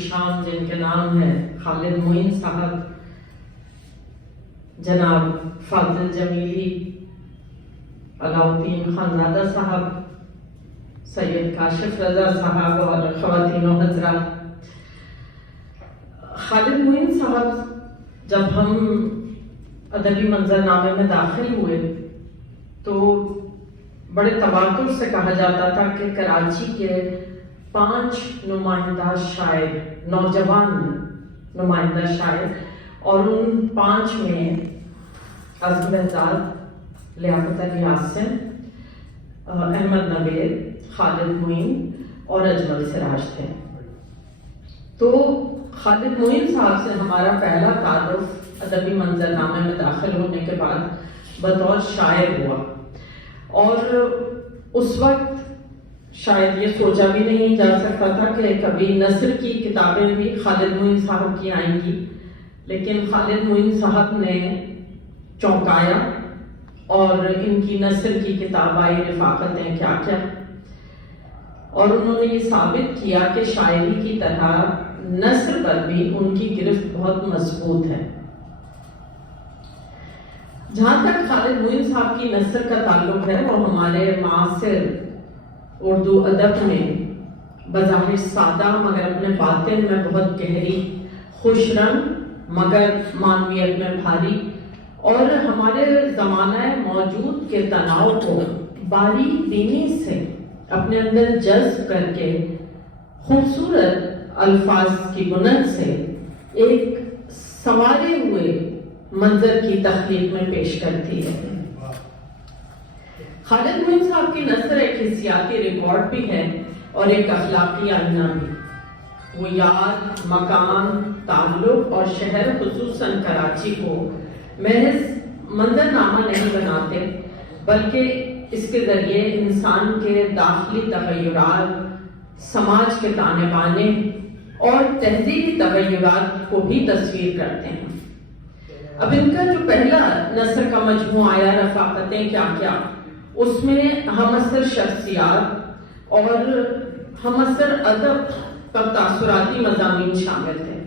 شان جن کے نام ہے خالد معین صاحب، جناب فاضل جمیلی، علاؤالدین خانزادہ صاحب، سید کاشف رضا صاحب اور خواتین و حضرات، خالد معین صاحب جب ہم ادبی منظرنامے میں داخل ہوئے تو بڑے تواتر سے کہا جاتا تھا کہ کراچی کے 5 نمائندہ شاعر، نوجوان نمائندہ شاعر، اور ان 5 میں عزم بہزاد، لیاقت علی عاصم، احمد نوید، خالد معین اور اجمل سراج تھے۔ تو خالد معین صاحب سے ہمارا پہلا تعارف ادبی منظرنامے میں داخل ہونے کے بعد بطور شاعر ہوا، اور اس وقت شاید یہ سوچا بھی نہیں جا سکتا تھا کہ کبھی نثر کی کتابیں بھی خالد معین صاحب کی آئیں گی، لیکن خالد معین صاحب نے چونکایا اور ان کی نثر کی کتاب آئی رفاقتیں کیا کیا، اور انہوں نے یہ ثابت کیا کہ شاعری کی طرح نثر پر بھی ان کی گرفت بہت مضبوط ہے۔ جہاں تک خالد معین صاحب کی نثر کا تعلق ہے، وہ ہمارے معاصر اردو ادب میں بظاہر سادہ مگر اپنے باطن میں بہت گہری، خوش رنگ مگر معنویت میں بھاری، اور ہمارے زمانہ موجود کے تناؤ کو باریک بینی سے اپنے اندر جذب کر کے خوبصورت الفاظ کی بنت سے ایک سنوارے ہوئے منظر کی تخلیق میں پیش کرتی ہے۔ خالد معین صاحب کی نثر ایک حسیاتی ریکارڈ بھی ہے اور ایک اخلاقی آئینہ بھی۔ وہ یاد، مکان، تعلق اور شہر خصوصاً کراچی کو محض منظرنامہ نہیں بناتے، بلکہ اس کے ذریعے انسان کے داخلی تغیرات، سماج کے تانے بانے اور تہذیبی تغیرات کو بھی تصویر کرتے ہیں۔ اب ان کا جو پہلا نثر کا مجموعہ آیا رفاقتیں کیا کیا، اس میں ہم اثر شخصیات اور ہم اثر ادب پر تاثراتی مضامین شامل تھے،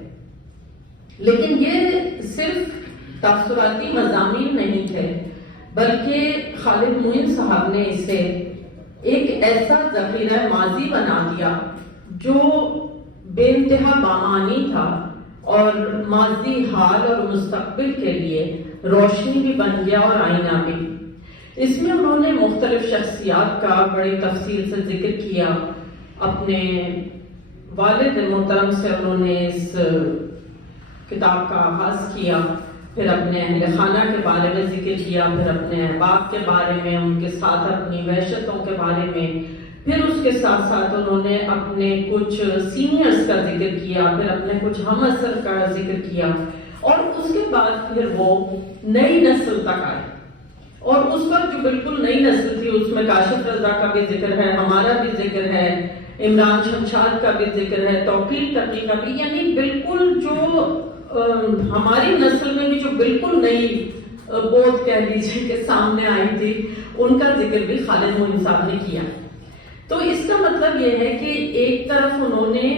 لیکن یہ صرف تاثراتی مضامین نہیں تھے، بلکہ خالد معین صاحب نے اسے ایک ایسا ذخیرہ ماضی بنا دیا جو بے انتہا بامانی تھا اور ماضی، حال اور مستقبل کے لیے روشنی بھی بن گیا اور آئینہ بھی۔ اس میں انہوں نے مختلف شخصیات کا بڑی تفصیل سے ذکر کیا، اپنے والد محترم سے انہوں نے اس کتاب کا آغاز کیا، پھر اپنے اہل خانہ کے بارے میں ذکر کیا، پھر اپنے احباب کے بارے میں، ان کے ساتھ اپنی وحشتوں کے بارے میں، پھر اس کے ساتھ ساتھ انہوں نے اپنے کچھ سینئرز کا ذکر کیا، پھر اپنے کچھ ہم اثر کا ذکر کیا، اور اس کے بعد پھر وہ نئی نسل تک آئے، اور اس وقت جو بالکل نئی نسل تھی اس میں کاشف رضا کا بھی ذکر ہے، ہمارا بھی ذکر ہے، عمران شمشاد کا بھی ذکر ہے، توقیر تقی کا بھی، یعنی بالکل جو ہماری نسل میں بھی جو بالکل نئی بوجھ کہہ لیجیے کہ سامنے آئی تھی، ان کا ذکر بھی خالد معین صاحب نے کیا۔ تو اس کا مطلب یہ ہے کہ ایک طرف انہوں نے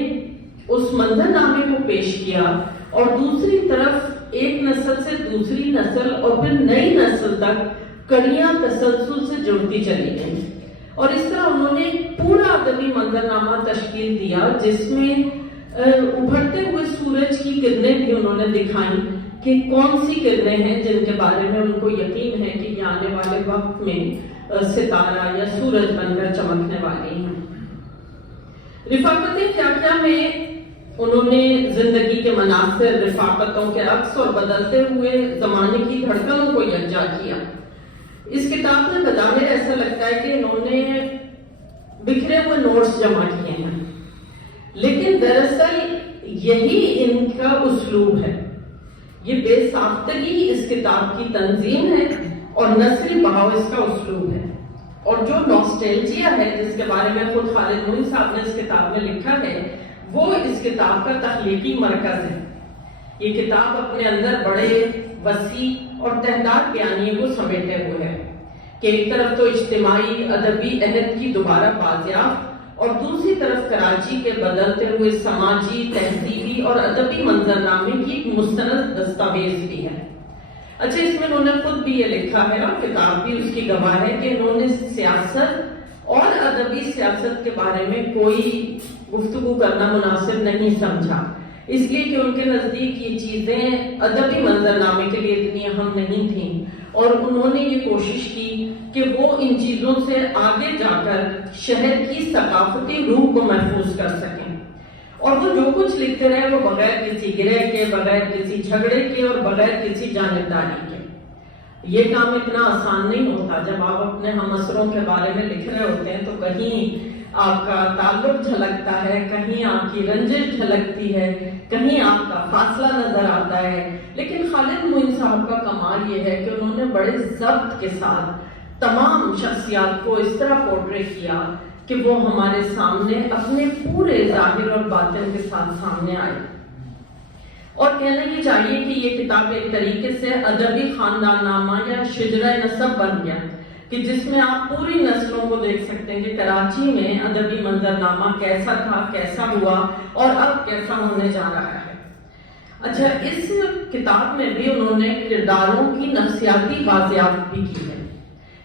اس منظرنامے کو پیش کیا، اور دوسری طرف ایک نسل سے دوسری نسل اور پھر نئی نسل تک کڑیاں تسلسل سے جڑتی چلی گئیں، اور اس طرح انہوں نے پورا ادبی منظرنامہ تشکیل دیا جس میں ابھرتے ہوئے سورج کی کرنیں بھی انہوں نے دکھائیں کہ کون سی کرنیں ہیں جن کے بارے میں ان کو یقین ہے کہ یہ آنے والے وقت میں ستارہ یا سورج بن کر چمکنے والی ہیں۔ رفاقتیں کیا کیا میں انہوں نے زندگی کے مناظر، رفاقتوں کے عکس اور بدلتے ہوئے زمانے کی دھڑکنوں کو یکجا کیا۔ اس کتاب میں بظاہر ایسا لگتا ہے کہ انہوں نے بکھرے ہوئے نوٹس جمع کیے ہیں، لیکن دراصل یہی ان کا اسلوب ہے۔ یہ بے ساختگی اس کتاب کی تنظیم ہے اور نثری بہاؤ اس کا اسلوب ہے، اور جو نوسٹیلجیا ہے جس کے بارے میں خود خالد معین صاحب نے اس کتاب میں لکھا ہے، وہ اس کتاب کا تخلیقی مرکز ہے۔ یہ کتاب اپنے اندر بڑے وسیع اور تہدار بیانیے کو سمیٹے ہوئے ہے کہ ایک طرف تو اجتماعی ادبی عہد کی دوبارہ بازیافت اور دوسری طرف کراچی کے بدلتے ہوئے سماجی، تہذیبی اور ادبی منظرنامے کی ایک مستند دستاویز بھی ہے۔ اچھا، اس میں انہوں نے خود بھی یہ لکھا ہے اور کتاب بھی اس کی گواہ ہے کہ انہوں نے سیاست اور ادبی سیاست کے بارے میں کوئی گفتگو کرنا مناسب نہیں سمجھا، اس لیے کہ ان کے نزدیک یہ چیزیں ادبی منظرنامے کے لیے اتنی اہم نہیں تھیں، اور انہوں نے یہ کوشش کی کہ وہ ان چیزوں سے آگے جا کر شہر کی ثقافتی روح کو محفوظ کر سکیں، اور وہ جو کچھ لکھتے رہے وہ بغیر کسی گرہ کے، بغیر کسی جھگڑے کے اور بغیر کسی جانبداری کے۔ یہ کام اتنا آسان نہیں ہوتا۔ جب آپ اپنے ہم عصروں کے بارے میں لکھ رہے ہوتے ہیں تو کہیں آپ کا تعلق جھلکتا ہے، کہیں آپ کی رنجش جھلکتی ہے، کہیں آپ کا فاصلہ نظر آتا ہے، لیکن خالد معین صاحب کا کمال یہ ہے کہ انہوں نے بڑے ضبط کے ساتھ تمام شخصیات کو اس طرح پورٹریٹ کیا کہ وہ ہمارے سامنے اپنے پورے ظاہر اور باطن کے ساتھ سامنے آئے۔ اور کہنا یہ چاہیے کہ یہ کتاب ایک طریقے سے ادبی خاندان نامہ یا شجرہ نسب بن گیا، کہ جس میں آپ پوری نسلوں کو دیکھ سکتے ہیں کہ کراچی میں ادبی منظرنامہ کیسا تھا، کیسا ہوا اور اب کیسا ہونے جا رہا ہے۔ اچھا، اس کتاب میں بھی انہوں نے کرداروں کی نفسیاتی بازیافت بھی کی ہے،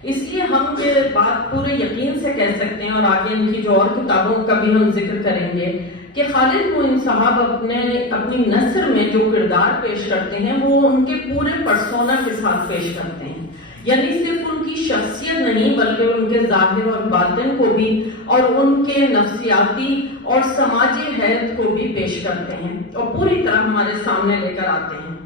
اس لیے ہم یہ بات پورے یقین سے کہہ سکتے ہیں، اور آگے ان کی جو اور کتابوں کا بھی ہم ذکر کریں گے، کہ خالد معین صاحب اپنی نثر میں جو کردار پیش کرتے ہیں وہ ان کے پورے پرسونا کے ساتھ پیش کرتے ہیں، یعنی صرف ان کی شخصیت نہیں بلکہ ان کے ظاہر اور باطن کو بھی اور ان کے نفسیاتی اور سماجی حیثیت کو بھی پیش کرتے ہیں اور پوری طرح ہمارے سامنے لے کر آتے ہیں۔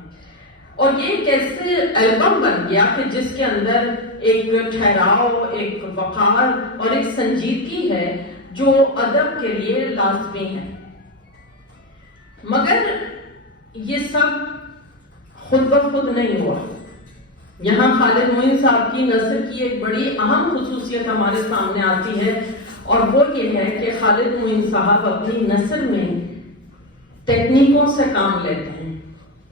اور یہ ایک ایسے البم بن گیا کہ جس کے اندر ایک ٹھہراؤ، ایک وقار اور ایک سنجیدگی ہے جو ادب کے لیے لازمی ہے۔ مگر یہ سب خود بخود نہیں ہوا۔ یہاں خالد معین صاحب کی نثر کی ایک بڑی اہم خصوصیت ہمارے سامنے آتی ہے، اور وہ یہ ہے کہ خالد معین صاحب اپنی نثر میں تکنیکوں سے کام لیتے ہیں۔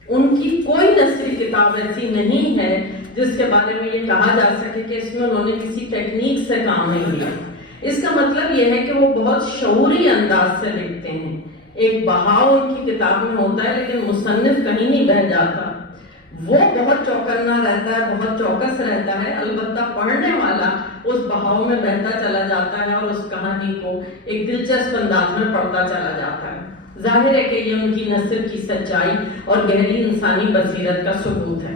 ان کی کوئی نثری کتاب ایسی نہیں ہے جس کے بارے میں یہ کہا جا سکے کہ اس میں انہوں نے کسی ٹیکنیک سے کام نہیں لیا۔ اس کا مطلب یہ ہے کہ وہ بہت شعوری انداز سے لکھتے ہیں۔ ایک بہاؤ ان کی کتاب میں ہوتا ہے لیکن مصنف کہیں نہیں بہہ جاتا، وہ بہت چوکنا رہتا ہے، بہت چوکس رہتا ہے، البتہ پڑھنے والا اس بہاؤ میں بہتا چلا جاتا ہے اور اس کہانی کو ایک دلچسپ انداز میں پڑھتا چلا جاتا ہے۔ ظاہر ہے کہ یہ ان کی نثر کی سچائی اور گہری انسانی بصیرت کا ثبوت ہے۔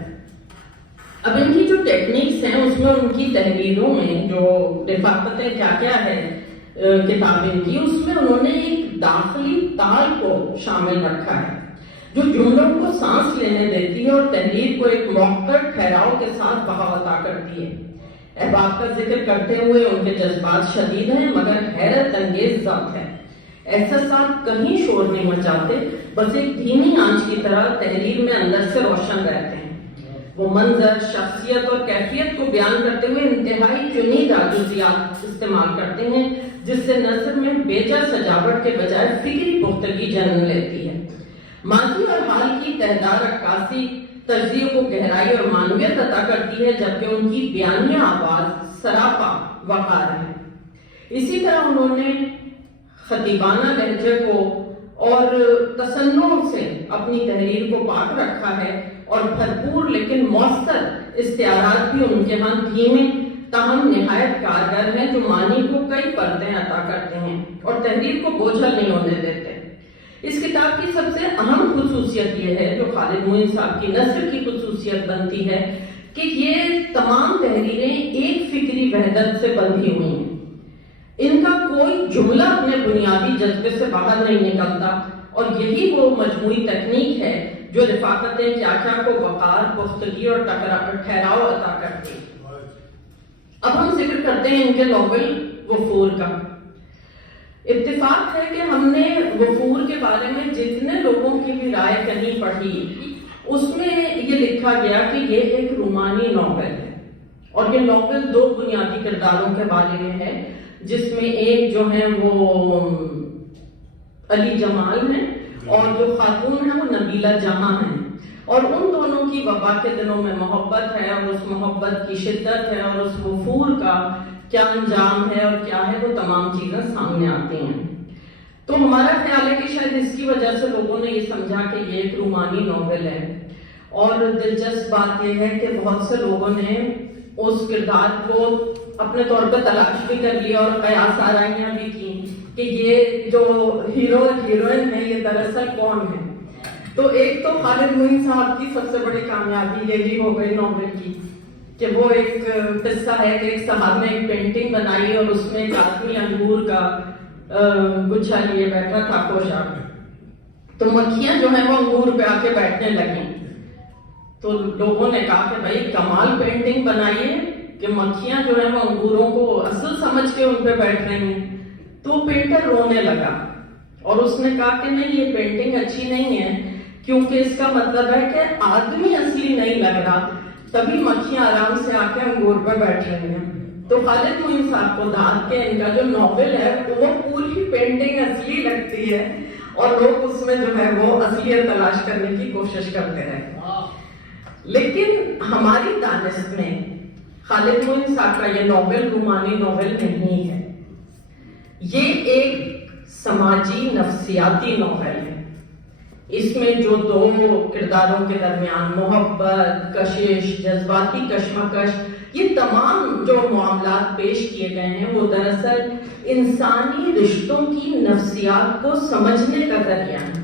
اب ان کی جو ٹیکنیکس ہیں اس میں ان کی تحریروں میں جو رفاقتیں کیا ہے کتابیں کی، اس میں انہوں نے ایک داخلی تال کو شامل رکھا ہے جو جملوں کو سانس لینے دیتی ہے اور تحریر کو ایک موقر ٹھہراؤ کے ساتھ بہاؤ عطا کرتی ہے۔ احباب کا ذکر کرتے ہوئے ان کے جذبات شدید ہیں مگر حیرت انگیز ضبط ہے۔ احساسات کہیں شور نہیں مچاتے، بس ایک دھیمی آنچ کی طرح تحریر میں اندر سے روشن رہتے ہیں۔ وہ منظر، شخصیت اور کیفیت کو بیان کرتے ہوئے انتہائی چنیدہ جزیات استعمال کرتے ہیں جس سے نثر میں بیجا سجاوٹ کے بجائے فکری پختگی جنم لیتی ہے۔ ماضی اور حال کی تہدار عکاسی تجزیے کو گہرائی اور معنویت عطا کرتی ہے، جبکہ ان کی بیانیہ آواز سراپا وقار ہے۔ اسی طرح انہوں نے خطیبانہ لہجے کو اور تصنع سے اپنی تحریر کو پاک رکھا ہے، اور بھرپور لیکن مؤثر استعارات بھی ان کے ہاں دھیمے تاہم نہایت کارگر ہیں جو معنی کو کئی پردیں عطا کرتے ہیں اور تحریر کو بوجھل نہیں ہونے دیتے۔ اس کتاب کی سب سے اہم خصوصیت یہ ہے جو خالد معین صاحب کی نثر کی خصوصیت بنتی ہے کہ یہ تمام تحریریں ایک فکری وحدت سے بندھی ہوئی ہیں۔ ان کا کوئی جملہ اپنے بنیادی جذبے سے باہر نہیں نکلتا، اور یہی وہ مجموعی تکنیک ہے جو رفاقتیں کیا کو وقار، پختگی اور ٹھہراؤ عطا کرتی ہے۔ اب ہم ذکر کرتے ہیں ان کے ناول وفور کا۔ اتفاق ہے کہ ہم نے وفور کے بارے میں جتنے لوگوں کی بھی رائے کہیں پڑھی اس میں یہ لکھا گیا کہ یہ ایک رومانی ناول ہے، اور یہ ناول دو بنیادی کرداروں کے بارے میں ہے، جس میں ایک جو ہے وہ علی جمال ہیں اور جو خاتون ہیں وہ نبیلہ جہاں ہیں، اور ان دونوں کی وبا کے دنوں میں محبت ہے، اور اس محبت کی شدت ہے اور اس وفور کا کیا انجام ہے اور کیا ہے، وہ تمام چیزیں سامنے آتی ہیں۔ تو ہمارا خیال ہے کہ شاید اس کی وجہ سے لوگوں نے یہ سمجھا کہ یہ ایک رومانی ناول ہے، اور دلچسپ بات یہ ہے کہ بہت سے لوگوں نے اس کردار کو اپنے طور پر تلاش بھی کر لیا اور قیاس آرائیاں بھی کی کہ یہ جو ہیرو ہیروئن ہے یہ دراصل کون ہے۔ تو ایک تو خالد معین صاحب کی سب سے بڑی کامیابی یہی ہو گئی ناول کی کہ وہ ایک قصہ ہے کہ ایک صاحب نے ایک پینٹنگ بنائی اور اس میں ایک آدمی انگور کا گچھا لیے بیٹھا تھا پوشاک، تو مکھیاں جو ہیں وہ انگور پہ آ کے بیٹھنے لگیں۔ تو لوگوں نے کہا کہ بھائی کمال پینٹنگ بنائیے کہ مکھیاں جو ہیں وہ انگوروں کو اصل سمجھ کے ان پہ بیٹھ رہی ہیں۔ تو پینٹر رونے لگا اور اس نے کہا کہ نہیں، یہ پینٹنگ اچھی نہیں ہے کیونکہ اس کا مطلب ہے کہ آدمی اصلی نہیں لگ رہا، تبھی مکھیاں آرام سے آ کے انگور پہ بیٹھ رہی ہیں۔ تو خالد معین صاحب کو دھات کے ان کا جو ناول ہے وہ پوری پینٹنگ اصلی لگتی ہے اور لوگ اس میں جو ہے وہ اصلیت تلاش کرنے کی کوشش کرتے ہیں۔ لیکن ہماری دانست میں خالد معین صاحب کا یہ ناول رومانی ناول نہیں ہے، یہ ایک سماجی نفسیاتی ناول ہے۔ اس میں جو دو کرداروں کے درمیان محبت، کشش، جذباتی کشمکش، یہ تمام جو معاملات پیش کیے گئے ہیں وہ دراصل انسانی رشتوں کی نفسیات کو سمجھنے کا ذریعہ ہے۔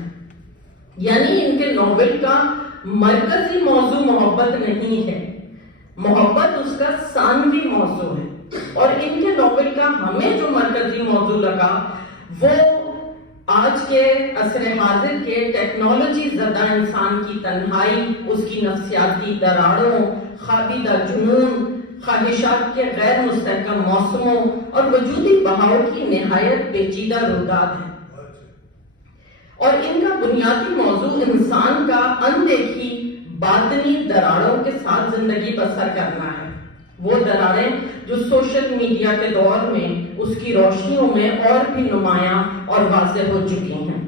یعنی ان کے ناول کا مرکزی موضوع محبت نہیں ہے، محبت اس کا ثانوی موضوع ہے، اور ان کے ناول کا ہمیں جو مرکزی موضوع لگا وہ آج کے عصر حاضر کے ٹیکنالوجی زدہ انسان کی تنہائی، اس کی نفسیاتی دراڑوں، خوابیدہ جنون، خواہشات کے غیر مستحکم موسموں اور وجودی بہاؤ کی نہایت پیچیدہ روداد ہے۔ اور ان کا بنیادی موضوع انسان کا اندیکھی باطنی دراڑوں کے ساتھ زندگی بسر کرنا ہے، وہ دراڑیں جو سوشل میڈیا کے دور میں اس کی روشنیوں میں اور بھی نمایاں اور واضح ہو چکی ہیں۔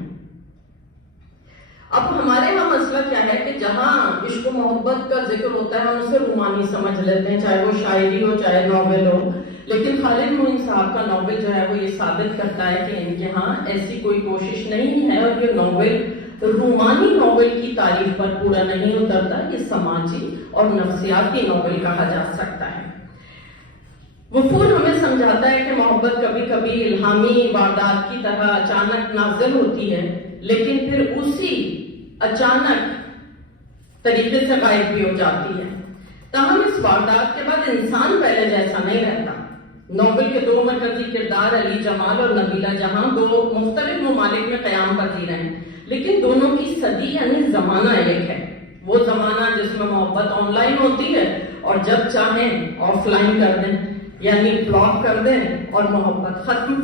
اب ہمارے یہاں مسئلہ کیا ہے کہ جہاں عشق و محبت کا ذکر ہوتا ہے ہم اسے رومانی سمجھ لیتے ہیں، چاہے وہ شاعری ہو چاہے ناول ہو، لیکن خالد معین صاحب کا ناول جو ہے وہ یہ ثابت کرتا ہے کہ ان کے ہاں ایسی کوئی کوشش نہیں ہے، اور یہ ناول رومانی ناول کی تعریف پر پورا نہیں اترتا، یہ سماجی اور نفسیاتی ناول کہا جا سکتا ہے۔ وفور ہمیں سمجھاتا ہے کہ محبت کبھی کبھی الہامی واردات کی طرح اچانک نازل ہوتی ہے، لیکن پھر اسی اچانک طریقے سے غائب بھی ہو جاتی ہے۔ تاہم اس واردات کے بعد انسان پہلے جیسا نہیں رہتا۔ ناول کے دو مرکزی کردار علی جمال اور نبیلہ جہاں دو مختلف ممالک میں قیام پذیر ہیں، لیکن دونوں کی صدی یعنی زمانہ ایک ہے، وہ زمانہ جس میں محبت آن لائن ہوتی ہے اور جب چاہیں آف لائن کر دیں، یعنی بلاک کر دیں اور محبت ختم۔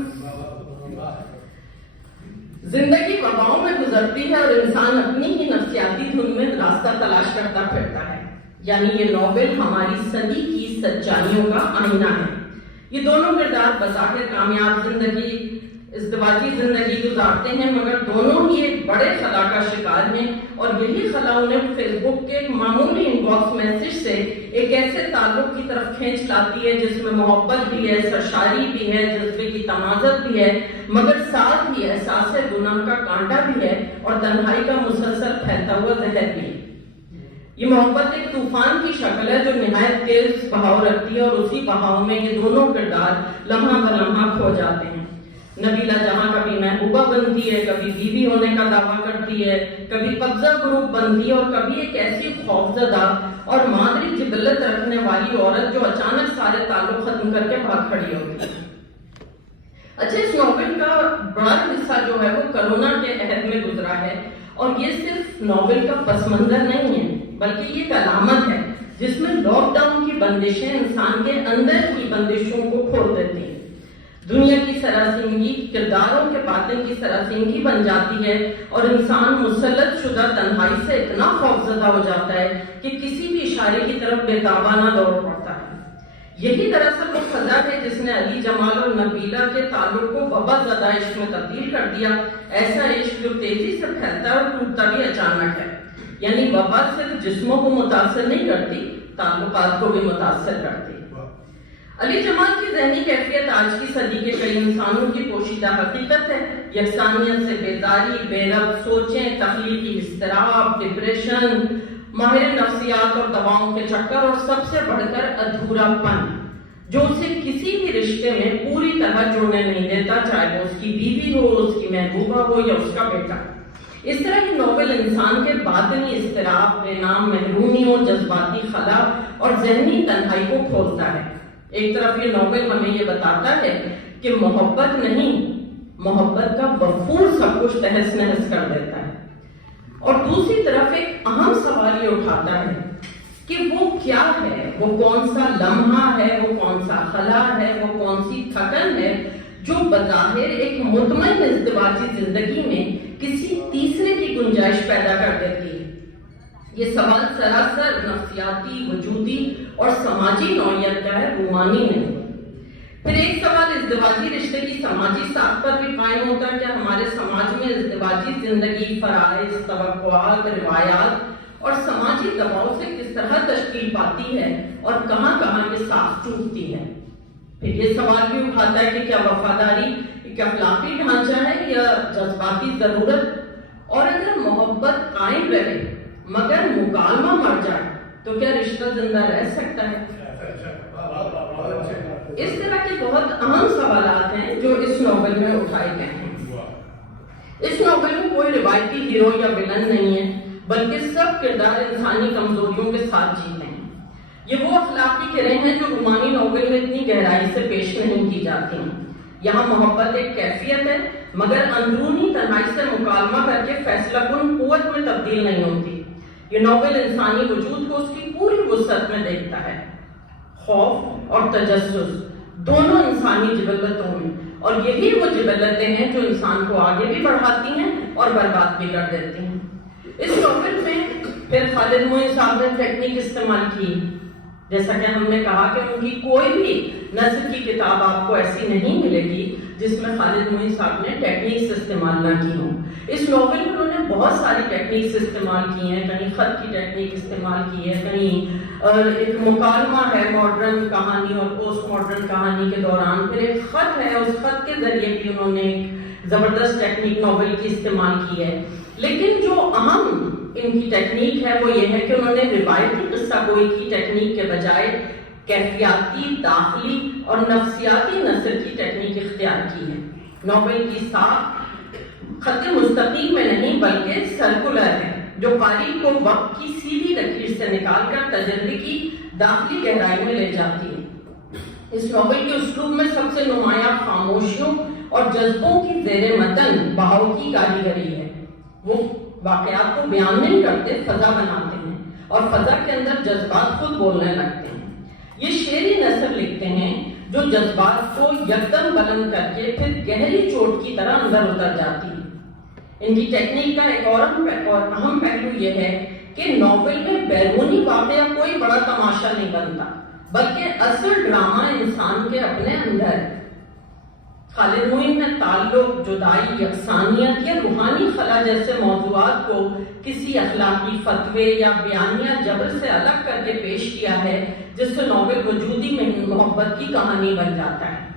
زندگی وباؤں میں گزرتی ہے اور انسان اپنی ہی نفسیاتی دھن میں راستہ تلاش کرتا پھرتا ہے، یعنی یہ ناول ہماری صدی کی سچائیوں کا آئینہ ہے۔ یہ دونوں کردار بظاہر کامیاب زندگی، ازدواجی زندگی گزارتے ہیں، مگر دونوں ہی ایک بڑے خلا کا شکار ہیں، اور یہی خلا انہیں فیس بک کے ایک معمولی ان باکس میسج سے ایک ایسے تعلق کی طرف کھینچ لاتی ہے جس میں محبت بھی ہے، سرشاری بھی ہے، جذبے کی تمازت بھی ہے، مگر ساتھ ہی احساس گناہ کا کانٹا بھی ہے اور تنہائی کا مسلسل پھیلتا ہوا زہر بھی ہے۔ یہ محبت ایک طوفان کی شکل ہے جو نہایت تیز بہاؤ رکھتی ہے، اور اسی بہاؤ میں یہ دونوں کردار لمحہ بلمحہ کھو جاتے ہیں۔ نبیلہ جہاں کبھی محبوبہ بنتی ہے، کبھی بیوی ہونے کا دعویٰ کرتی ہے، کبھی قبضہ گروپ بنتی ہے، اور کبھی ایک ایسی خوفزدہ اور مادری جبلت رکھنے والی عورت جو اچانک سارے تعلق ختم کر کے بھاگ کھڑی ہوگی۔ اچھا، اس ناول کا بڑا حصہ جو ہے وہ کرونا کے عہد میں گزرا ہے، اور یہ صرف ناول کا پس منظر نہیں ہے بلکہ یہ ایک علامت ہے جس میں لاک ڈاؤن کی بندشیں انسان کے اندر کی بندشوں کو کھول دیتی ہیں۔ دنیا کی سراسیمگی کرداروں کے باطن کی سراسیمگی بن جاتی ہے، اور انسان مسلط شدہ تنہائی سے اتنا خوفزدہ ہو جاتا ہے کہ کسی بھی اشارے کی طرف بے تابانہ دوڑ پڑتا ہے۔ یہی دراصل وہ فضا ہے جس نے علی جمال اور نبیلہ کے تعلق کو وبا زدہ عشق میں تبدیل کر دیا، ایسا عشق جو تیزی سے پھیلتا ہے اور ٹوٹتا بھی اچانک ہے۔ یعنی وبا صرف جسموں کو متاثر نہیں کرتی، تعلقات کو بھی متاثر کرتی۔ علی جمال کی ذہنی کیفیت آج کی صدی کے کئی انسانوں کی پوشیدہ حقیقت ہے۔ یکسانیت سے بیداری، بے ربط سوچیں، تخلیقی اضطراب، ڈپریشن، ماہر نفسیات اور دواؤں کے چکر، اور سب سے بڑھ کر ادھورا پن جو اسے کسی بھی رشتے میں پوری طرح جڑنے نہیں دیتا، چاہے وہ اس کی بیوی ہو، اس کی محبوبہ ہو یا اس کا بیٹا۔ اس طرح کی ناول انسان کے باطنی اضطراب، بے نام محرومیوں، جذباتی خلا اور ذہنی تنہائی کو کھولتا ہے۔ ایک طرف یہ ناول ہمیں یہ بتاتا ہے کہ محبت نہیں، محبت کا وفور سب کچھ تہس نہس کر دیتا ہے، اور دوسری طرف ایک اہم سوال یہ اٹھاتا ہے کہ وہ کیا ہے، وہ کون سا لمحہ ہے، وہ کون سا خلا ہے، وہ کون سی تھکن ہے جو بظاہر ایک مطمئن ازدواجی زندگی میں کسی تیسرے کی گنجائش پیدا کر دیتی ہے۔ یہ سوال سراسر نفسیاتی، وجودی اور سماجی نوعیت کا ہے، رومانی نہیں۔ پھر ایک سوال ازدواجی رشتے کی سماجی ساخت پر بھی قائم ہوتا ہے کہ ہمارے سماج میں ازدواجی زندگی فرائض، توقعات، روایات اور سماجی دباؤ سے کس طرح تشکیل پاتی ہے اور کہاں کہاں یہ ساخت ٹوٹتی ہے۔ پھر یہ سوال بھی اٹھاتا ہے کہ کیا وفاداری ایک اخلاقی ڈھانچہ ہے یا جذباتی ضرورت، اور اگر محبت قائم رہے مگر مکالمہ مر جائے تو کیا رشتہ زندہ رہ سکتا ہے؟ اس طرح کے بہت اہم سوالات ہیں جو اس ناول میں اٹھائے گئے ہیں۔ اس ناول میں کوئی روایتی ہیرو یا ویلن نہیں ہے، بلکہ سب کردار انسانی کمزوریوں کے ساتھ جیتے ہیں۔ یہ وہ اخلاقی کریں ہیں جو رومانی ناول میں اتنی گہرائی سے پیش نہیں کی جاتی ہیں۔ یہاں محبت ایک کیفیت ہے، مگر اندرونی تنہائی سے مکالمہ کر کے فیصلہ کن قوت میں تبدیل نہیں ہوتی۔ یہ ناول انسانی وجود کو اس کی پوری وسعت میں دیکھتا ہے، خوف اور تجسس دونوں انسانی جبلتوں میں، اور یہی وہ جبلتیں ہیں جو انسان کو آگے بھی بڑھاتی ہیں اور برباد بھی کر دیتی ہیں۔ اس ناول میں پھر خالد معین صاحب نے ٹیکنیک استعمال کی، جیسا کہ ہم نے کہا کہ ان کی کوئی بھی نثر کی کتاب آپ کو ایسی نہیں ملے گی جس میں خالد معین صاحب نے ٹیکنیکس استعمال نہ کی ہوں۔ اس ناول میں انہوں نے بہت ساری ٹیکنیکس استعمال کی ہیں، کہیں خط کی ٹیکنیک استعمال کی ہے، کہیں ایک مکالمہ ہے ماڈرن کہانی اور پوسٹ ماڈرن کہانی کے دوران، پھر ایک خط ہے، اس خط کے ذریعے بھی انہوں نے ایک زبردست ٹیکنیک ناول کی استعمال کی ہے۔ لیکن جو اہم ان کی ٹیکنیک ہے وہ یہ ہے کہ انہوں نے روایتی قصہ گوئی کی ٹیکنیک کے بجائے کیفیاتی، داخلی اور نفسیاتی نثر کی ٹیکنیک اختیار کی ہے۔ ناول کی ساخت خط مستقیم میں نہیں بلکہ سرکولر ہے، جو قاری کو وقت کی سیدھی لکیر سے نکال کر تجربے کی داخلی گہرائی میں لے جاتی ہے۔ اس ناول کے اسلوب میں سب سے نمایاں خاموشیوں اور جذبوں کی زیر متن بہاؤ کی کاریگری ہے۔ وہ واقعات کو بیان نہیں کرتے، فضا بناتے ہیں، اور فضا کے اندر جذبات خود بولنے لگتے ہیں۔ یہ شعری نثر لکھتے ہیں جو جذبات کو یکدم بلند کر کے پھر گہری چوٹ کی طرح اندر اتر جاتی ہے۔ ان کی ٹیکنیک کا ایک اور اہم پہلو یہ ہے کہ ناول میں بیرونی واقعہ کوئی بڑا تماشا نہیں بنتا، بلکہ اصل ڈرامہ انسان کے اپنے اندر ہے۔ خالد معین نے تعلق، جدائی، یکسانیت یا روحانی خلا جیسے موضوعات کو کسی اخلاقی فتوے یا بیانیہ جبر سے الگ کر کے پیش کیا ہے، جس سے ناول وجودی میں محبت کی کہانی بن جاتا ہے۔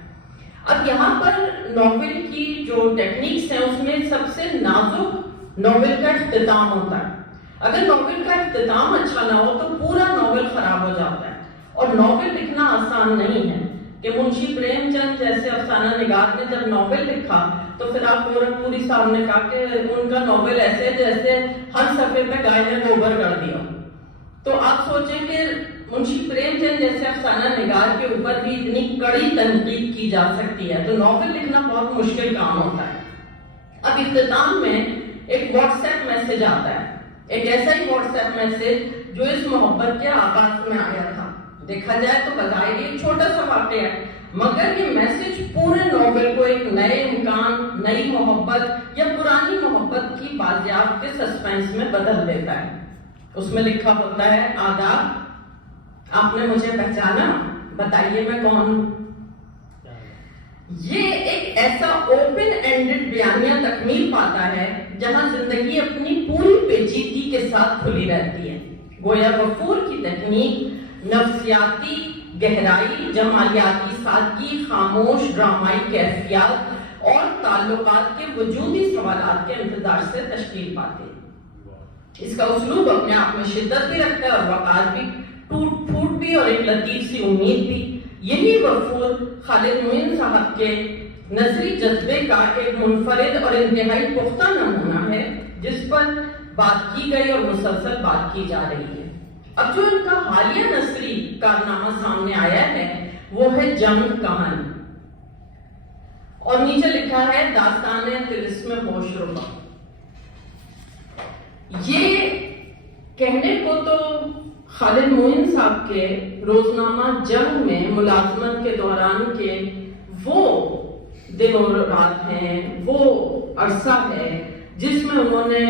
اب یہاں پر ناول کی جو ٹیکنیکس ہیں اس میں سب سے نازک ناول کا اختتام ہوتا ہے۔ اگر ناول کا اختتام اچھا نہ ہو تو پورا ناول خراب ہو جاتا ہے، اور ناول لکھنا آسان نہیں ہے کہ منشی پریم چند جیسے افسانہ نگار نے جب ناول لکھا تو پھر آپ پوری صاحب نے کہا کہ ان کا ناول ایسے جیسے ہر صفحے پہ گائے نے گوبر کر دیا۔ تو آپ سوچیں کہ منشی پریم چند جیسے افسانہ نگار کے اوپر بھی اتنی کڑی تنقید کی جا سکتی ہے، تو ناول لکھنا بہت مشکل کام ہوتا ہے۔ اب اختتام میں ایک واٹس ایپ میسج آتا ہے، ایک ایسا ہی واٹس ایپ میسج جو اس محبت کے آغاز میں آیا تھا۔ دیکھا جائے تو بظاہر یہ چھوٹا سا واقعہ ہے، مگر یہ میسج پورے ناول کو ایک نئے امکان، نئی محبت یا پرانی محبت کی بازیافت کے سسپینس میں بدل دیتا ہے۔ اس میں لکھا ہوتا ہے، آداب، آپ نے مجھے پہچانا، بتائیے میں کون ہوں۔ یہ ایک ایسا اوپن اینڈڈ بیانیہ تکمیل پاتا ہے جہاں زندگی اپنی پوری پیچیدگی کے ساتھ کھلی رہتی ہے۔ گویا غفور کی تکنیک نفسیاتی گہرائی، جمالیاتی سادگی، خاموش ڈرامائی کیفیات اور تعلقات کے وجودی سوالات کے امتزاج سے تشکیل پاتے ہیں۔ اس کا اسلوب اپنے آپ میں شدت بھی رکھتا ہے اور وقار بھی، ٹوٹ پھوٹ بھی اور ایک لطیف سی امید بھی۔ یہی وفور خالد معین صاحب کے نثری جذبے کا ایک منفرد اور انتہائی پختہ نمونہ ہے جس پر بات کی گئی اور مسلسل بات کی جا رہی ہے۔ اب جو ان کا حالیہ نثری کارنامہ سامنے آیا ہے وہ ہے جنگ کہانی، اور نیچے لکھا ہے داستان طلسم ہوش ربا۔ یہ کہنے کو تو خالد معین صاحب کے روزنامہ جنگ میں ملازمت کے دوران کے وہ دن اور رات ہیں، وہ عرصہ ہے جس میں انہوں نے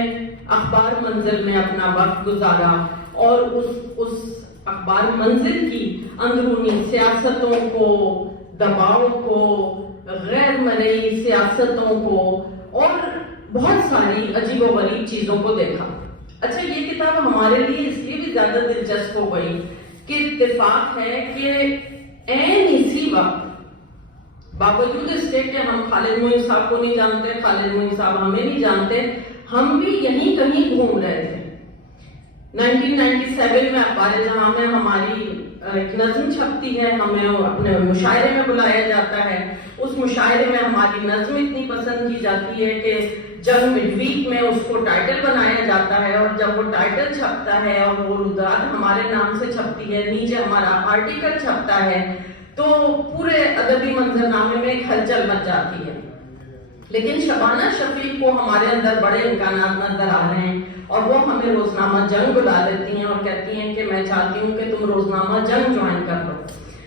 اخبار منزل میں اپنا وقت گزارا اور اس اخبار منزل کی اندرونی سیاستوں کو، دباؤ کو، غیر مرئی سیاستوں کو اور بہت ساری عجیب و غریب چیزوں کو دیکھا۔ اچھا، یہ کتاب ہمارے لیے اس لیے بھی زیادہ دلچسپ ہو گئی کہ اتفاق ہے کہ عین اسی وقت، باوجود اس کے کہ ہم خالد معین صاحب کو نہیں جانتے، خالد معین صاحب ہمیں نہیں جانتے، ہم بھی یہیں کہیں گھوم رہے تھے۔ 1997 میں اخبار جہاں میں ہماری ایک نظم چھپتی ہے، ہمیں اپنے مشاعرے میں بلایا جاتا ہے۔ اس مشاعرے میں ہماری نظم اتنی پسند کی جاتی ہے کہ جنگ مڈ ویک میں اس کو ٹائٹل بنایا جاتا ہے، اور جب وہ ٹائٹل چھپتا ہے اور وہ روداد ہمارے نام سے چھپتی ہے، نیچے ہمارا آرٹیکل چھپتا ہے، تو پورے ادبی منظرنامے میں ایک ہلچل مچ جاتی ہے۔ لیکن شبانہ شفیق کو ہمارے اندر بڑے امکانات نظر آ رہے ہیں اور وہ ہمیں روزنامہ جنگ بلا دیتی ہیں اور کہتی ہیں کہ میں چاہتی ہوں کہ تم روزنامہ جنگ جوائن کر لو۔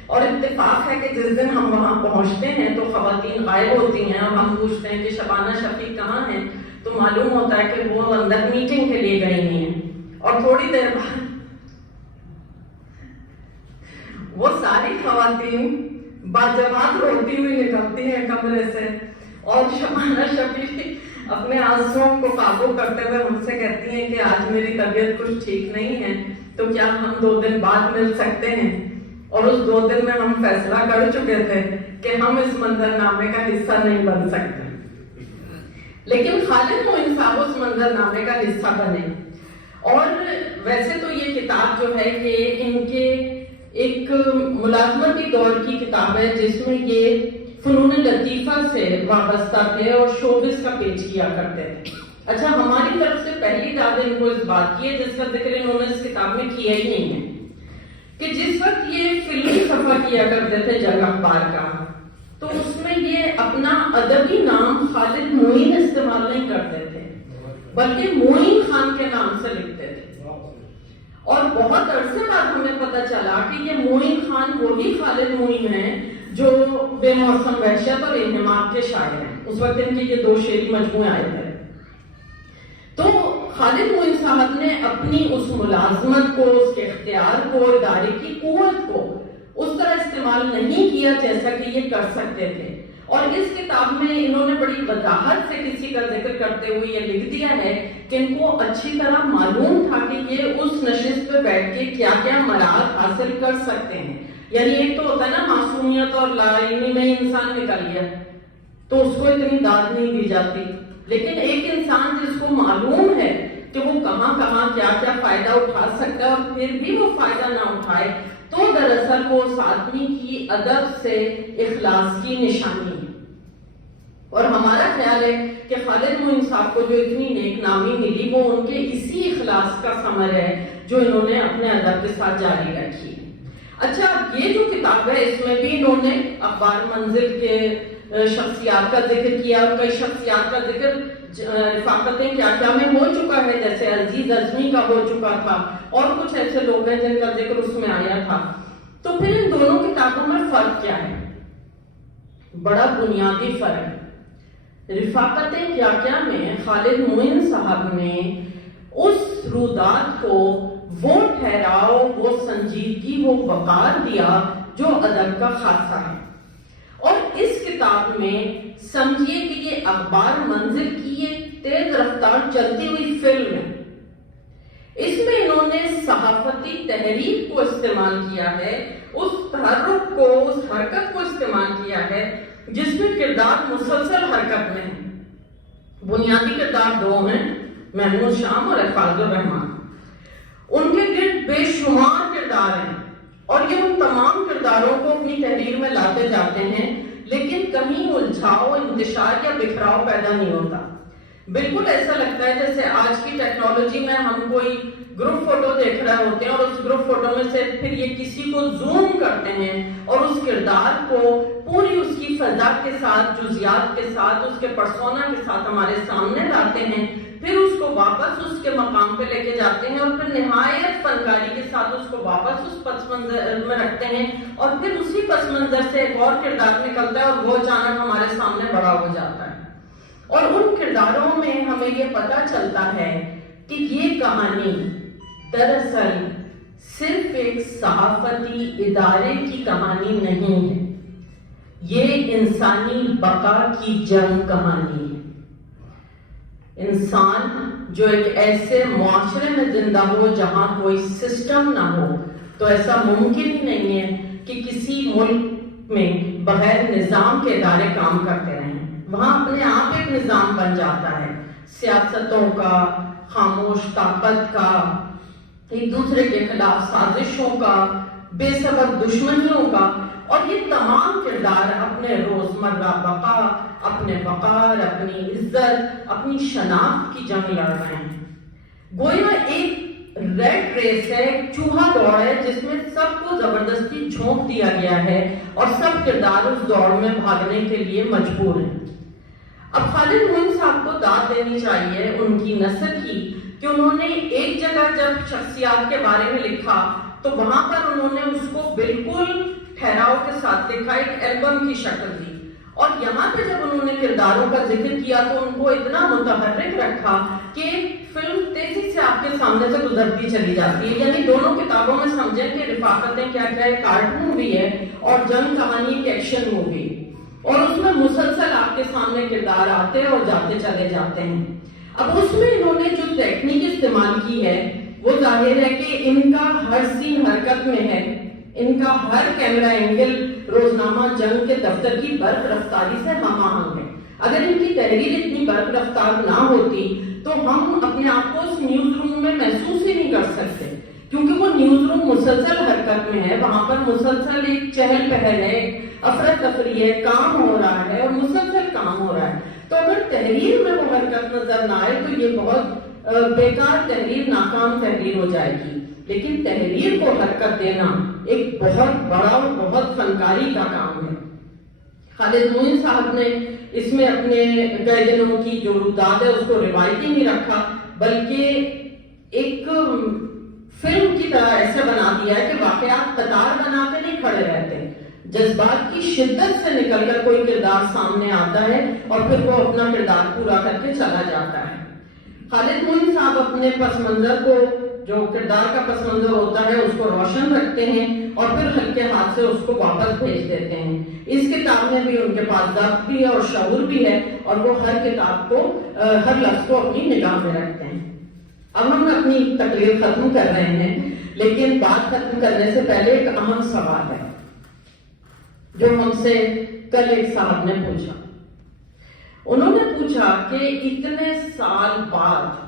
اور اتفاق ہے کہ جس دن ہم وہاں پہنچتے ہیں تو خواتین غائب ہوتی ہیں اور ہم پوچھتے ہیں کہ شبانہ شفیق کہاں ہیں، تو معلوم ہوتا ہے کہ وہ اندر میٹنگ کے لیے گئی ہیں۔ اور تھوڑی دیر بعد وہ ساری خواتین باجماعت روتی ہوئی نکلتی ہیں کمرے سے، اور شبانہ شفیق اپنے آنسوؤں کو قابو کرتے ہوئے ان سے کہتی ہیں کہ آج میری طبیعت کچھ ٹھیک نہیں ہے، تو کیا ہم 2 دن بعد مل سکتے ہیں؟ اور اس 2 دن میں ہم فیصلہ کر چکے تھے کہ ہم اس منظرنامے کا حصہ نہیں بن سکتے، لیکن خالد معین صاحب اس منظرنامے کا حصہ بنے۔ اور ویسے تو یہ کتاب جو ہے کہ ان کے ایک ملازمتی دور کی کتاب ہے جس میں یہ فنون لطیفہ سے وابستہ تھے اور شوبز کا پیش کیا کرتے تھے۔ اچھا، ہماری طرف سے پہلی داد ان کو اس بات کی ہے جس کا ذکر انہوں نے اس کتاب میں کیا ہی نہیں ہے، کہ جس وقت یہ فلمی صفحہ کیا کرتے تھے جنگ اخبار کا، تو اس میں یہ اپنا ادبی نام خالد معین استعمال نہیں کرتے تھے بلکہ معین خان کے نام سے لکھتے تھے۔ اور بہت عرصے بعد ہمیں پتہ چلا کہ یہ معین خان وہی خالد معین ہیں جو بے موسم وحشت اور انہماک کے شاعر ہیں۔ اس وقت ان کے یہ 2 شعری مجموعے آئے تھے۔ تو خالد معین صاحب نے اپنی اس ملازمت کو، اس کے اختیار کو، ادارے کی قوت کو اس طرح استعمال نہیں کیا جیسا کہ یہ کر سکتے تھے۔ اور اس کتاب میں انہوں نے بڑی وضاحت سے کسی کا ذکر کرتے ہوئے یہ لکھ دیا ہے کہ ان کو اچھی طرح معلوم تھا کہ یہ اس نشست پہ بیٹھ کے کیا کیا مراد حاصل کر سکتے ہیں۔ یعنی ایک تو ہوتا ہے نا معصومیت اور لا علمی میں انسان نکل گیا تو اس کو اتنی داد نہیں دی جاتی، لیکن ایک انسان جس کو معلوم ہے کہ وہ کہاں کہاں کیا کیا فائدہ اٹھا سکتا ہے اور پھر بھی وہ فائدہ نہ اٹھائے، تو دراصل وہ اس آدمی کی ادب سے اخلاص کی نشانی ہے۔ اور ہمارا خیال ہے کہ خالد معین صاحب کو جو اتنی نیک نامی ملی وہ ان کے اسی اخلاص کا ثمر ہے جو انہوں نے اپنے ادب کے ساتھ جاری رکھی۔ اچھا، یہ جو کتاب ہے اس میں بھی انہوں نے اخبار منزل کے شخصیات کا ذکر کیا، اور کئی شخصیات کا ذکر رفاقتیں کیا کیا میں ہو چکا ہے، جیسے عزیز اعظمی کا ہو چکا تھا، اور کچھ ایسے لوگ ہیں جن کا ذکر اس میں آیا تھا۔ تو پھر ان دونوں کتابوں میں فرق کیا ہے؟ بڑا بنیادی فرق۔ رفاقتیں کیا کیا میں خالد معین صاحب نے اس روداد کو وہ ٹھہراؤ، وہ سنجیدگی، وہ وقار دیا جو ادب کا خاصہ ہے۔ اور اس کتاب میں سمجھیے کہ یہ اخبار منزل کی ایک تیز رفتار چلتی ہوئی فلم ہے۔ اس میں انہوں نے صحافتی تحریک کو استعمال کیا ہے، اس تحرک کو، اس حرکت کو استعمال کیا ہے جس میں کردار مسلسل حرکت میں ہیں۔ بنیادی کردار دو ہیں، محمود شام اور الفاظ الرحمان۔ ان کے گرد بے شمار کردار ہیں اور یہ ان تمام کرداروں کو اپنی تحریر میں لاتے جاتے ہیں، لیکن کہیں الجھاؤ، انتشار یا بکھراؤ پیدا نہیں ہوتا۔ بالکل ایسا لگتا ہے جیسے آج کی ٹیکنالوجی میں ہم کوئی گروپ فوٹو دیکھ رہے ہوتے ہیں اور اس گروپ فوٹو میں سے پھر یہ کسی کو زوم کرتے ہیں اور اس کردار کو پوری اس کی فضا کے ساتھ، جزیات کے ساتھ، اس کے پرسونا کے ساتھ ہمارے سامنے لاتے ہیں، پھر اس کو واپس اس کے مقام پہ لے کے جاتے ہیں اور پھر نہایت فنکاری کے ساتھ اس کو واپس اس پس منظر میں رکھتے ہیں اور پھر اسی پس منظر سے ایک اور کردار نکلتا ہے اور وہ اچانک ہمارے سامنے بڑا ہو جاتا ہے۔ اور ان کرداروں میں ہمیں یہ پتہ چلتا ہے کہ یہ کہانی دراصل صرف ایک صحافتی ادارے کی کہانی نہیں ہے، یہ انسانی بقا کی جنگ کہانی ہے۔ انسان جو ایک ایسے معاشرے میں زندہ ہو جہاں کوئی سسٹم نہ ہو، تو ایسا ممکن ہی نہیں ہے کہ کسی ملک میں بغیر نظام کے ادارے کام کرتے رہیں۔ وہاں اپنے آپ ایک نظام بن جاتا ہے، سیاستوں کا، خاموش طاقت کا، ایک دوسرے کے خلاف سازشوں کا، بے سبب دشمنیوں کا، اور یہ تمام کردار اپنے روزمرہ بقا، اپنے وقار، اپنی عزت، اپنی شناخت کی جنگ لڑ رہے ہیں۔ گویا ایک ریٹ ریس ہے، چوہا دوڑ ہے جس میں سب کو زبردستی جھونک دیا گیا ہے اور سب کردار اس دوڑ میں بھاگنے کے لیے مجبور ہیں۔ اب خالد معین صاحب کو داد دینی چاہیے ان کی نثر کی کہ انہوں نے ایک جگہ جب شخصیات کے بارے میں لکھا تو وہاں پر انہوں نے اس کو بالکل ٹھہراؤ کے ساتھ لکھا، ایک البم کی شکل دی، اور یہاں پہ جب انہوں نے کرداروں کا ذکر کیا تو ان کو اتنا متحرک رکھا کہ فلم تیزی سے آپ کے سامنے سے گزرتی چلی جاتی ہے۔ یعنی دونوں کتابوں میں سمجھیں کہ رفاقتیں کیا کیا ایک آرٹ مووی ہے اور جنگ کہانی ایک ایکشن مووی، اور اس میں مسلسل آپ کے سامنے کردار آتے اور جاتے چلے جاتے ہیں۔ اب اس میں انہوں نے جو ٹیکنیک استعمال کی ہے وہ ظاہر ہے کہ ان کا ہر سین حرکت میں ہے، ان کا ہر کیمرہ اینگل روزنامہ جنگ کے دفتر کی برق رفتاری سے ہم آہنگ ہے۔ اگر ان کی تحریر اتنی برق رفتار نہ ہوتی تو ہم اپنے آپ کو اس نیوز روم میں محسوس ہی نہیں کر سکتے، کیونکہ وہ نیوز روم مسلسل حرکت میں ہے، وہاں پر مسلسل ایک چہل پہل ہے، افراتفری ہے، کام ہو رہا ہے اور مسلسل کام ہو رہا ہے۔ تو اگر تحریر میں وہ حرکت نظر نہ آئے تو یہ بہت بیکار تحریر، ناکام تحریر ہو جائے گی۔ لیکن تحریر کو حرکت دینا ایک بہت بڑا اور بہت فنکاری کا کام ہے۔ خالد معین صاحب نے اس میں اپنے گئے دنوں کی جو روداد ہے اس کو روایتی نہیں رکھا، بلکہ ایک فلم کی طرح ایسے بنا دیا ہے کہ واقعات قطار بنا کے نہیں کھڑے رہتے، جذبات کی شدت سے نکل کر کوئی کردار سامنے آتا ہے اور پھر وہ اپنا کردار پورا کر کے چلا جاتا ہے۔ خالد معین صاحب اپنے پس منظر کو، جو کردار کا پس منظر ہوتا ہے، اس کو روشن رکھتے ہیں اور پھر ہلکے ہاتھ سے اس کو واپس بھیج دیتے ہیں۔ اس کتاب میں بھی ان کے پاس ضبط بھی ہے اور شعور بھی ہے، اور وہ ہر کتاب کو، ہر لفظ کو اپنی نگاہ میں رکھتے ہیں۔ اب ہم اپنی تقریر ختم کر رہے ہیں، لیکن بات ختم کرنے سے پہلے ایک اہم سوال ہے جو ہم سے کل ایک صاحب نے پوچھا۔ انہوں نے پوچھا کہ اتنے سال بعد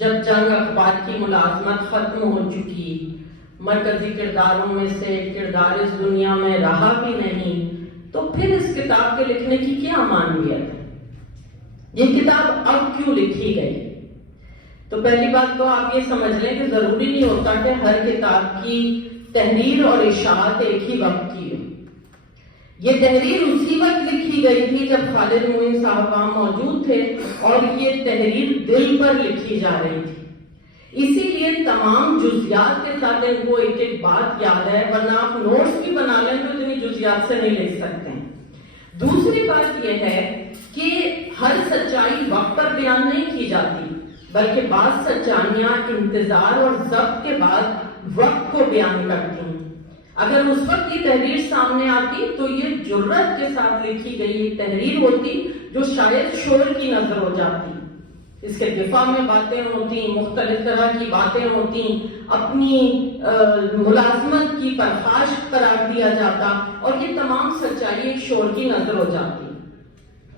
جب جنگ اخبار کی ملازمت ختم ہو چکی، مرکزی کرداروں میں سے کردار اس دنیا میں رہا بھی نہیں، تو پھر اس کتاب کے لکھنے کی کیا معنویت ہے؟ یہ کتاب اب کیوں لکھی گئی؟ تو پہلی بات تو آپ یہ سمجھ لیں کہ ضروری نہیں ہوتا کہ ہر کتاب کی تحریر اور اشاعت ایک ہی وقت کی ہو۔ یہ تحریر اسی وقت لکھی گئی تھی جب خالد معین صاحب وہاں موجود تھے اور یہ تحریر دل پر لکھی جا رہی تھی، اسی لیے تمام جزیات کے ساتھ ان کو ایک ایک بات یاد ہے، ورنہ آپ نوٹس بھی بنا لیں تو اتنی جزیات سے نہیں لکھ سکتے ہیں۔ دوسری بات یہ ہے کہ ہر سچائی وقت پر بیان نہیں کی جاتی، بلکہ بعض سچائیاں انتظار اور ضبط کے بعد وقت کو بیان کرتی ہیں۔ اگر اس وقت یہ تحریر سامنے آتی تو یہ جرأت کے ساتھ لکھی گئی ایک تحریر ہوتی جو شاید شور کی نظر ہو جاتی۔ اس کے دفاع میں باتیں ہوتی، مختلف طرح کی باتیں ہوتی، اپنی ملازمت کی پرخاش قرار دیا جاتا، اور یہ تمام سچائی ایک شور کی نظر ہو جاتی۔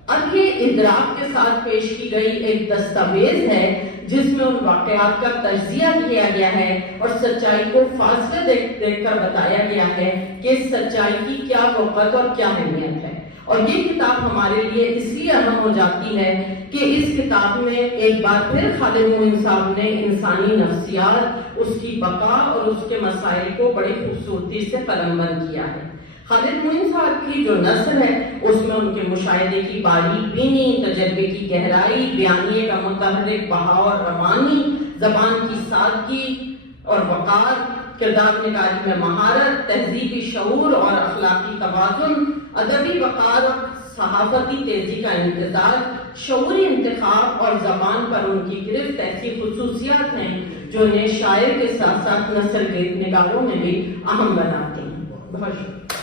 اب یہ ادراک کے ساتھ پیش کی گئی ایک دستاویز ہے جس میں ان واقعات کا تجزیہ کیا گیا ہے اور سچائی کو فاصلے دیکھ کر بتایا گیا ہے کہ سچائی کی کیا وقت اور کیا اہمیت ہے۔ اور یہ کتاب ہمارے لیے اس لیے اہم ہو جاتی ہے کہ اس کتاب میں ایک بار پھر خالد معین صاحب نے انسانی نفسیات، اس کی بقا اور اس کے مسائل کو بڑی خوبصورتی سے قلمبند کیا ہے۔ خالد معین صاحب کی جو نثر ہے اس میں ان کے مشاہدے کی باریک بینی، تجربے کی گہرائی، بیانیے کا متحرک بہاؤ اور روانی، زبان کی سادگی اور وقار، کردار نگاری میں مہارت، تہذیبی شعور اور اخلاقی توازن، ادبی وقار اور صحافتی تیزی کا امتزاج، شعوری انتخاب اور زبان پر ان کی گرفت ایسی خصوصیات ہیں جو انہیں شاعر کے ساتھ ساتھ نثر کے نگاروں میں بھی اہم بناتی ہیں۔ بہت شکریہ۔